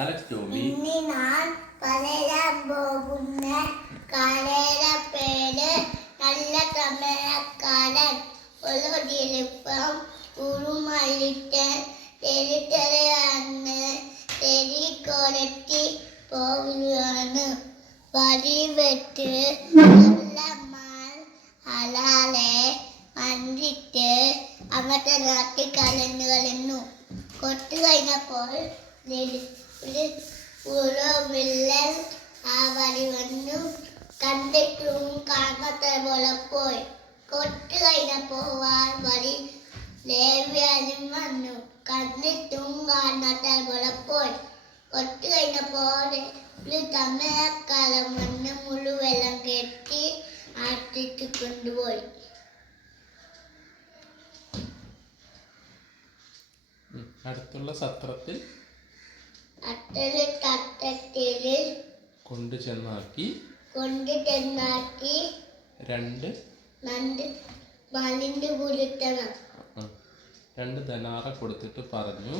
ഇനി ഞാൻ പറയാൻ പോകുന്ന കഥയുടെ പേര് നല്ല സമയക്കാരൻ. ഒരു ദിവസം ഉറുമലിട്ടൻ തെരുതെരയാന്ന് തെരി കൊരത്തി പോവുകയാണ്. വഴി വെച്ച് മാൻ അലാലെ കണ്ടിട്ട് അങ്ങനത്തെ നാട്ടിൽ കളഞ്ഞു. കൊത്തു കഴിഞ്ഞപ്പോൾ ഒരു വില്ലൻ ആ വഴി വന്നു. കണ്ടിട്ടും കാണാത്ത പോലെ പോയി. കൊത്തു കഴിഞ്ഞപ്പോൾ ആ വഴി ലേവ്യാനും വന്നു. കണ്ടിട്ടും കാണാത്ത പോലെ പോയി. കൊത്തു കഴിഞ്ഞപ്പോൾ തമിഴക്കാലം വന്ന് മുഴുവെല്ലാം കെട്ടി ആട്ടിട്ട് കൊണ്ടുപോയി. അടുത്തുള്ള സത്രത്തിൽ കൊണ്ടു ചെന്നാക്കി രണ്ട് മലിന്റെ കുരുത്തണം 2 ധനാറ കൊടുത്തിട്ട് പറഞ്ഞു,